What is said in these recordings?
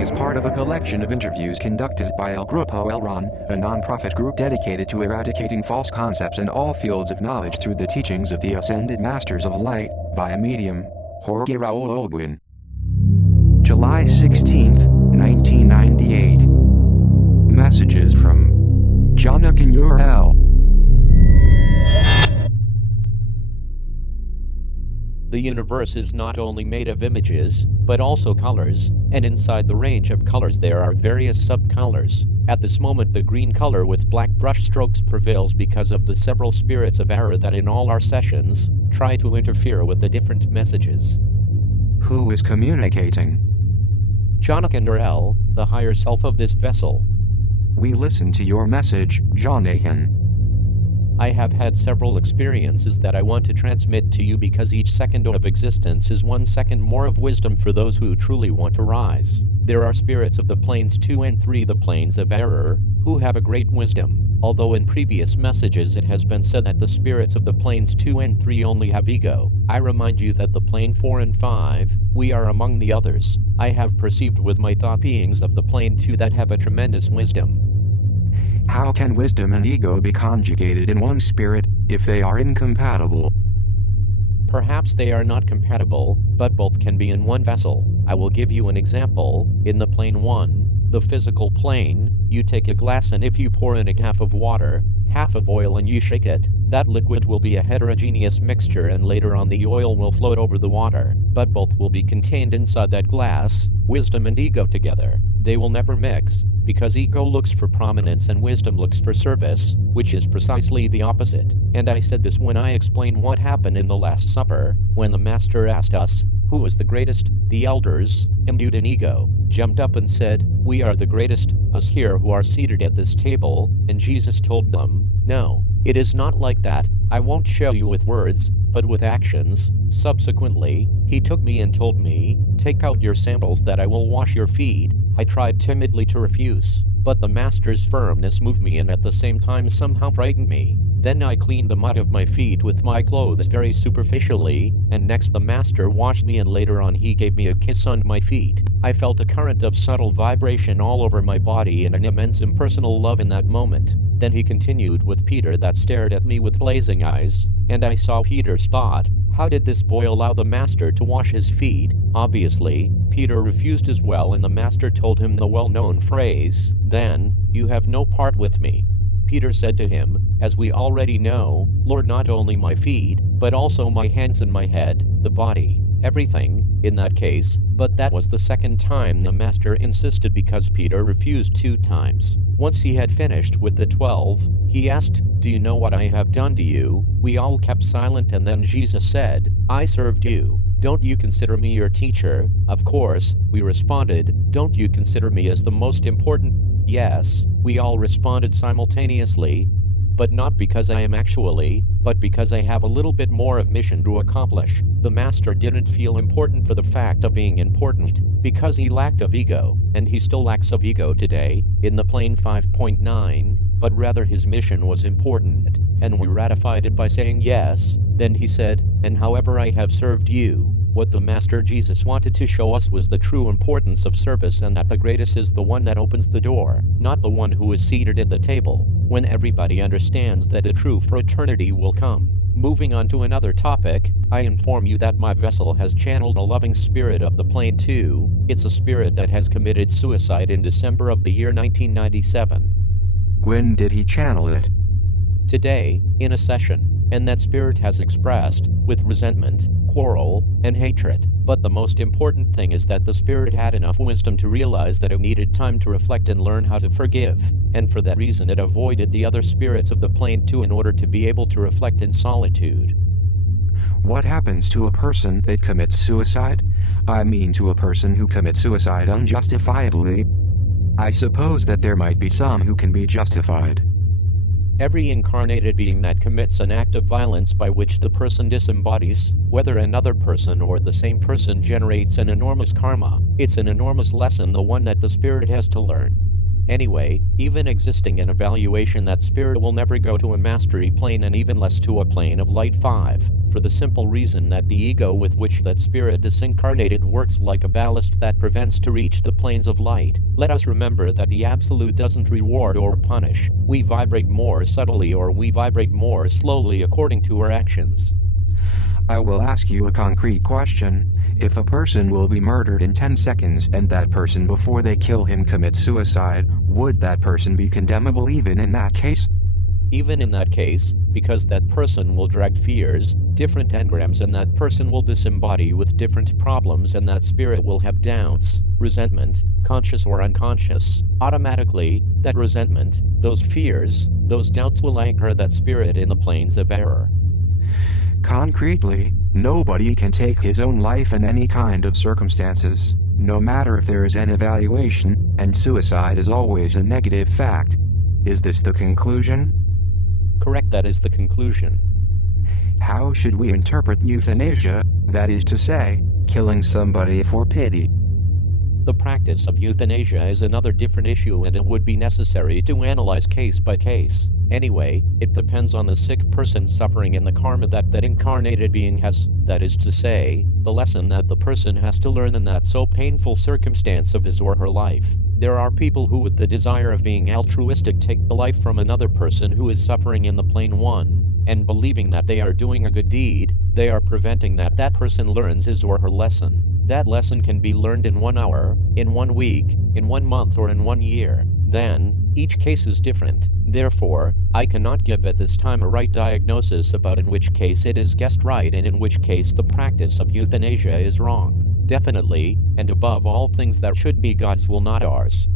is part of a collection of interviews conducted by El Grupo Elron, a non-profit group dedicated to eradicating false concepts in all fields of knowledge through the teachings of the ascended masters of light, by a medium, Jorge Raul Olguin. July 16, 1998. Messages from JOHNAKAN UR-EL. The universe is not only made of images, but also colors, and inside the range of colors there are various subcolors. At this moment the green color with black brush strokes prevails because of the several spirits of error that in all our sessions try to interfere with the different messages. Who is communicating? JOHNAKAN UR-EL, the higher self of this vessel. We listen to your message, JOHNAKAN. I have had several experiences that I want to transmit to you because each second of existence is 1 second more of wisdom for those who truly want to rise. There are spirits of the planes 2 and 3, the planes of error, who have a great wisdom, although in previous messages it has been said that the spirits of the planes 2 and 3 only have ego. I remind you that the plane 4 and 5, we are among the others. I have perceived with my thought beings of the plane 2 that have a tremendous wisdom. How can wisdom and ego be conjugated in one spirit, if they are incompatible? Perhaps they are not compatible, but both can be in one vessel. I will give you an example. In the plane 1, the physical plane, you take a glass and if you pour in a half of water, half of oil and you shake it, that liquid will be a heterogeneous mixture and later on the oil will float over the water, but both will be contained inside that glass, wisdom and ego together. They will never mix, because ego looks for prominence and wisdom looks for service, which is precisely the opposite. And I said this when I explained what happened in the Last Supper, when the Master asked us, who was the greatest? The elders, imbued in ego, jumped up and said, we are the greatest, us here who are seated at this table, and Jesus told them, no, it is not like that. I won't show you with words, but with actions. Subsequently, he took me and told me, take out your sandals that I will wash your feet. I tried timidly to refuse, but the Master's firmness moved me and at the same time somehow frightened me. Then I cleaned the mud of my feet with my clothes very superficially, and next the Master washed me and later on he gave me a kiss on my feet. I felt a current of subtle vibration all over my body and an immense impersonal love in that moment. Then he continued with Peter that stared at me with blazing eyes, and I saw Peter's thought, how did this boy allow the Master to wash his feet? Obviously, Peter refused as well and the Master told him the well-known phrase, then, you have no part with me. Peter said to him, as we already know, Lord, not only my feet, but also my hands and my head, the body, everything, in that case, but that was the second time the Master insisted because Peter refused 2 times. Once he had finished with the 12, he asked, do you know what I have done to you? We all kept silent and then Jesus said, I served you. Don't you consider me your teacher? Of course, we responded, don't you consider me as the most important? Yes, we all responded simultaneously, but not because I am actually, but because I have a little bit more of mission to accomplish. The Master didn't feel important for the fact of being important, because he lacked of ego, and he still lacks of ego today, in the plane 5.9, but rather his mission was important, and we ratified it by saying yes. Then he said, and however I have served you. What the Master Jesus wanted to show us was the true importance of service and that the greatest is the one that opens the door, not the one who is seated at the table. When everybody understands that the true fraternity will come. Moving on to another topic, I inform you that my vessel has channeled a loving spirit of the plane 2. It's a spirit that has committed suicide in December of the year 1997. When did he channel it? Today, in a session, and that spirit has expressed, with resentment, quarrel, and hatred. But the most important thing is that the spirit had enough wisdom to realize that it needed time to reflect and learn how to forgive, and for that reason it avoided the other spirits of the plane 2 in order to be able to reflect in solitude. What happens to a person that commits suicide? I mean to a person who commits suicide unjustifiably. I suppose that there might be some who can be justified. Every incarnated being that commits an act of violence by which the person disembodies, whether another person or the same person, generates an enormous karma. It's an enormous lesson, the one that the spirit has to learn. Anyway, even existing an evaluation, that spirit will never go to a mastery plane and even less to a plane of light 5, for the simple reason that the ego with which that spirit disincarnated works like a ballast that prevents to reach the planes of light. Let us remember that the Absolute doesn't reward or punish. We vibrate more subtly or we vibrate more slowly according to our actions. I will ask you a concrete question. If a person will be murdered in 10 seconds and that person before they kill him commits suicide, would that person be condemnable even in that case? Even in that case, because that person will drag fears, different engrams, and that person will disembody with different problems, and that spirit will have doubts, resentment, conscious or unconscious. Automatically, that resentment, those fears, those doubts will anchor that spirit in the planes of error. Concretely, nobody can take his own life in any kind of circumstances, no matter if there is an evaluation, and suicide is always a negative fact. Is this the conclusion? Correct, that is the conclusion. How should we interpret euthanasia, that is to say, killing somebody for pity? The practice of euthanasia is another different issue, and it would be necessary to analyze case by case. Anyway, it depends on the sick person's suffering and the karma that that incarnated being has, that is to say, the lesson that the person has to learn in that so painful circumstance of his or her life. There are people who, with the desire of being altruistic, take the life from another person who is suffering in the plane 1, and believing that they are doing a good deed, they are preventing that person learns his or her lesson. That lesson can be learned in 1 hour, in 1 week, in 1 month, or in 1 year. Then, each case is different. Therefore, I cannot give at this time a right diagnosis about in which case it is guessed right and in which case the practice of euthanasia is wrong. Definitely, and above all things, that should be God's will, not ours.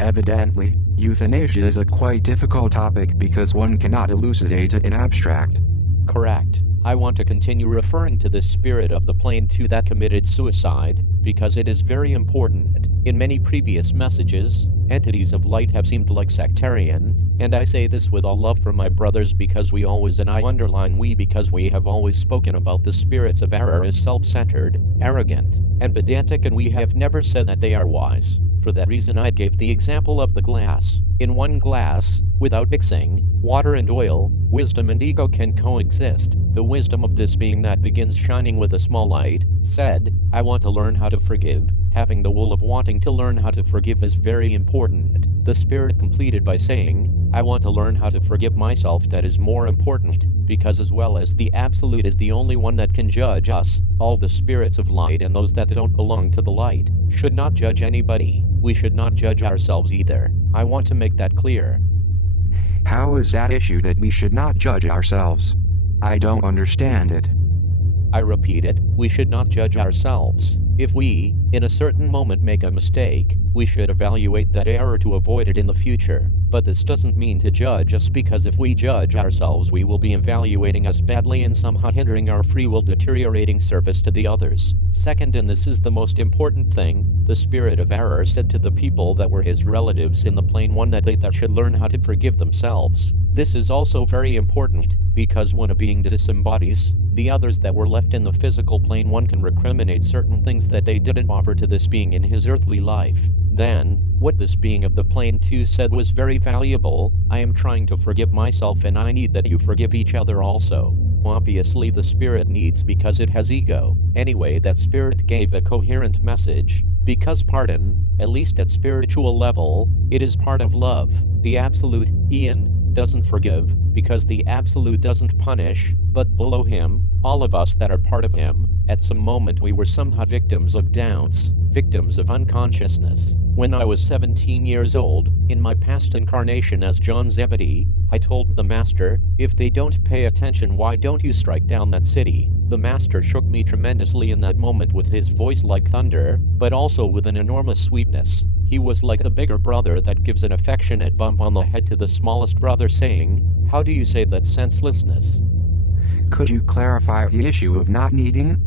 Evidently, euthanasia is a quite difficult topic because one cannot elucidate it in abstract. Correct. I want to continue referring to the spirit of the plane 2 that committed suicide, because it is very important. In many previous messages, entities of light have seemed like sectarian, and I say this with all love for my brothers because we always, and I underline we, because we have always spoken about the spirits of error as self-centered, arrogant, and pedantic, and we have never said that they are wise. For that reason I gave the example of the glass. In one glass, without mixing, water and oil, wisdom and ego can coexist. The wisdom of this being that begins shining with a small light, said, I want to learn how to forgive. Having the will of wanting to learn how to forgive is very important. The spirit completed by saying, I want to learn how to forgive myself. That is more important, because as well as the Absolute is the only one that can judge us, all the spirits of light and those that don't belong to the light should not judge anybody. We should not judge ourselves either. I want to make that clear. How is that issue that we should not judge ourselves? I don't understand it. I repeat it, we should not judge ourselves. If we, in a certain moment, make a mistake, we should evaluate that error to avoid it in the future. But this doesn't mean to judge us, because if we judge ourselves, we will be evaluating us badly and somehow hindering our free will, deteriorating service to the others. Second, and this is the most important thing, the spirit of error said to the people that were his relatives in the plane 1 that they should learn how to forgive themselves. This is also very important, because when a being disembodies, the others that were left in the physical plane 1 can recriminate certain things that they didn't offer to this being in his earthly life. Then, what this being of the plane 2 said was very valuable. I am trying to forgive myself and I need that you forgive each other also. Obviously the spirit needs, because it has ego. Anyway, that spirit gave a coherent message. Because pardon, at least at spiritual level, it is part of love. The Absolute, Ian, doesn't forgive, because the Absolute doesn't punish, but below him, all of us that are part of him, at some moment we were somehow victims of doubts, victims of unconsciousness. When I was 17 years old, in my past incarnation as John Zebedee, I told the Master, if they don't pay attention, why don't you strike down that city? The Master shook me tremendously in that moment with his voice like thunder, but also with an enormous sweetness. He was like the bigger brother that gives an affectionate bump on the head to the smallest brother, saying, how do you say that senselessness? Could you clarify the issue of not needing?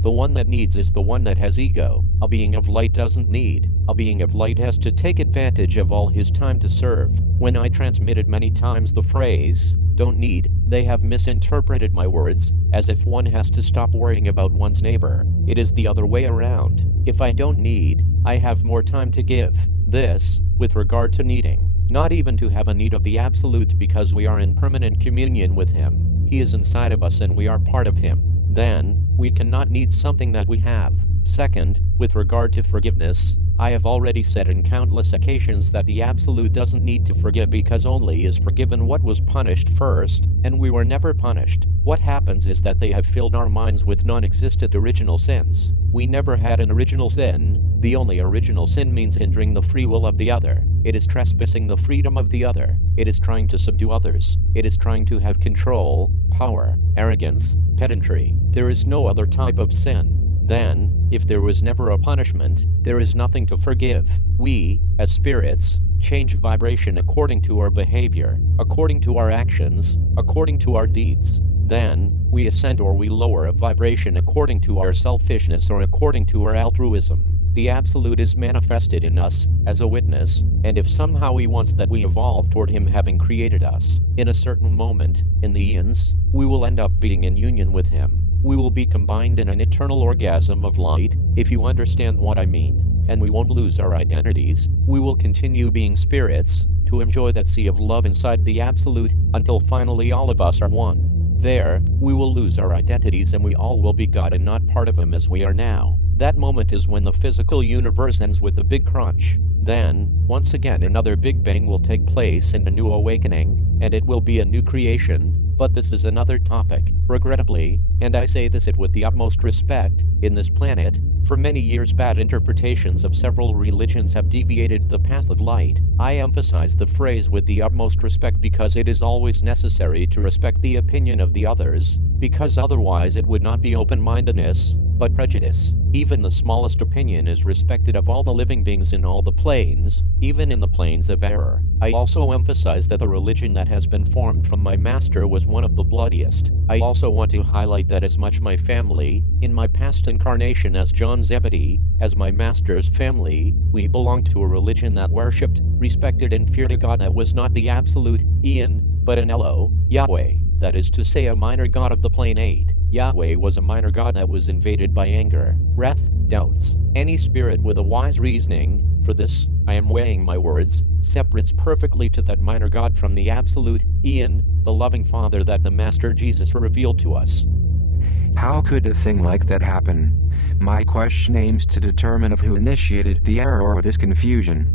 The one that needs is the one that has ego. A being of light doesn't need. A being of light has to take advantage of all his time to serve. When I transmitted many times the phrase, don't need, they have misinterpreted my words, as if one has to stop worrying about one's neighbor. It is the other way around. If I don't need, I have more time to give. This, with regard to needing, not even to have a need of the absolute because we are in permanent communion with him. He is inside of us and we are part of him. Then, we cannot need something that we have. Second, with regard to forgiveness, I have already said in countless occasions that the Absolute doesn't need to forgive because only is forgiven what was punished first, and we were never punished. What happens is that they have filled our minds with non-existent original sins. We never had an original sin. The only original sin means hindering the free will of the other. It is trespassing the freedom of the other. It is trying to subdue others. It is trying to have control, power, arrogance, pedantry. There is no other type of sin. Then, if there was never a punishment, there is nothing to forgive. We, as spirits, change vibration according to our behavior, according to our actions, according to our deeds. Then, we ascend or we lower a vibration according to our selfishness or according to our altruism. The Absolute is manifested in us, as a witness, and if somehow he wants that we evolve toward him having created us, in a certain moment, in the eons, we will end up being in union with him. We will be combined in an eternal orgasm of light, if you understand what I mean, and we won't lose our identities. We will continue being spirits, to enjoy that sea of love inside the Absolute, until finally all of us are one. There, we will lose our identities and we all will be God and not part of him as we are now. That moment is when the physical universe ends with the big crunch. Then, once again another Big Bang will take place and a new awakening, and it will be a new creation. But this is another topic. Regrettably, and I say this with the utmost respect, in this planet, for many years bad interpretations of several religions have deviated the path of light. I emphasize the phrase with the utmost respect because it is always necessary to respect the opinion of the others, because otherwise it would not be open-mindedness, but prejudice. Even the smallest opinion is respected of all the living beings in all the planes, even in the planes of error. I also emphasize that the religion that has been formed from my master was one of the bloodiest. I also want to highlight that as much my family, in my past incarnation as John Zebedee, as my master's family, we belonged to a religion that worshipped, respected and feared a God that was not the Absolute, Ian, but an Elo, Yahweh, that is to say a minor god of the plane 8. Yahweh was a minor god that was invaded by anger, wrath, doubts. Any spirit with a wise reasoning, for this, I am weighing my words, separates perfectly to that minor god from the Absolute, Ian, the loving Father that the Master Jesus revealed to us. How could a thing like that happen? My question aims to determine of who initiated the error or this confusion.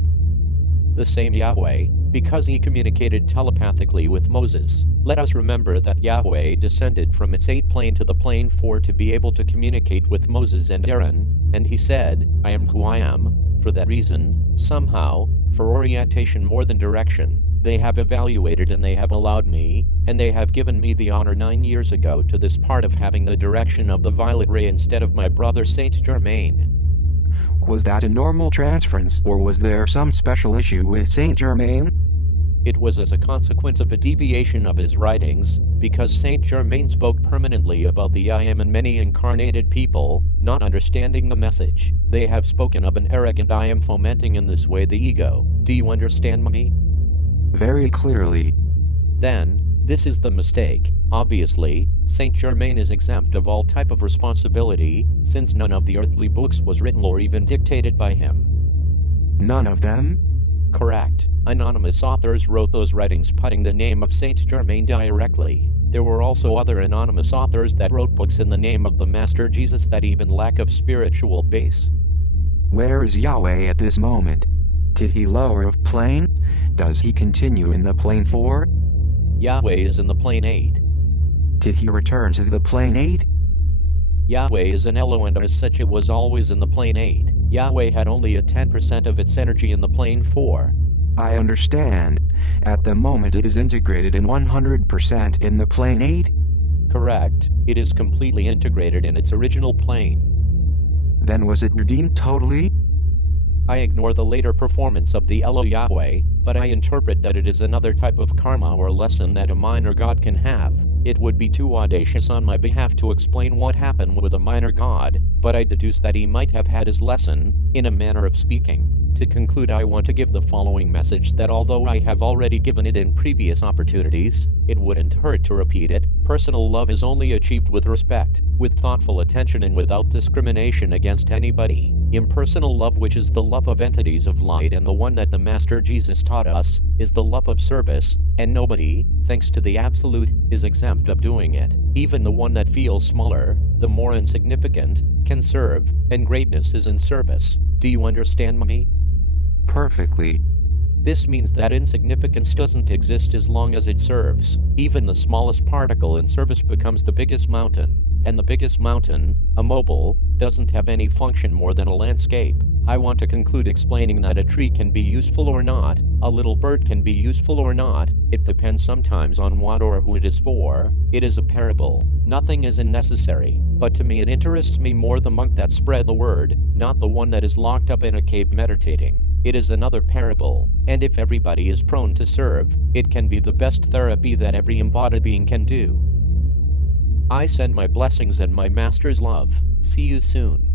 The same Yahweh, because he communicated telepathically with Moses. Let us remember that Yahweh descended from its 8th plane to the plane 4 to be able to communicate with Moses and Aaron, and he said, I am who I am. For that reason, somehow, for orientation more than direction, they have evaluated and they have allowed me, and they have given me the honor 9 years ago to this part of having the direction of the violet ray instead of my brother Saint Germain. Was that a normal transference or was there some special issue with Saint Germain? It was as a consequence of a deviation of his writings, because Saint Germain spoke permanently about the I am and many incarnated people, not understanding the message. They have spoken of an arrogant I am fomenting in this way the ego. Do you understand me? Very clearly. Then, this is the mistake. Obviously, Saint Germain is exempt of all type of responsibility, since none of the earthly books was written or even dictated by him. None of them? Correct. Anonymous authors wrote those writings putting the name of Saint Germain directly. There were also other anonymous authors that wrote books in the name of the Master Jesus that even lack of spiritual base. Where is Yahweh at this moment? Did he lower of plane? Does he continue in the plane 4? Yahweh is in the plane 8. Did he return to the plane 8? Yahweh is an Elo and as such it was always in the plane 8. Yahweh had only a 10% of its energy in the plane 4. I understand. At the moment it is integrated in 100% in the plane 8? Correct. It is completely integrated in its original plane. Then was it redeemed totally? I ignore the later performance of the Elo Yahweh, but I interpret that it is another type of karma or lesson that a minor god can have. It would be too audacious on my behalf to explain what happened with a minor god, but I deduce that he might have had his lesson, in a manner of speaking. To conclude, I want to give the following message that although I have already given it in previous opportunities, it wouldn't hurt to repeat it. Personal love is only achieved with respect, with thoughtful attention and without discrimination against anybody. Impersonal love, which is the love of entities of light and the one that the Master Jesus taught us, is the love of service, and nobody, thanks to the Absolute, is exempt of doing it. Even the one that feels smaller, the more insignificant, can serve, and greatness is in service. Do you understand me? Perfectly. This means that insignificance doesn't exist as long as it serves. Even the smallest particle in service becomes the biggest mountain, and the biggest mountain, immobile, doesn't have any function more than a landscape. I want to conclude explaining that a tree can be useful or not, a little bird can be useful or not, it depends sometimes on what or who it is for. It is a parable. Nothing is unnecessary, but to me it interests me more the monk that spread the word, not the one that is locked up in a cave meditating. It is another parable, and if everybody is prone to serve, it can be the best therapy that every embodied being can do. I send my blessings and my Master's love. See you soon.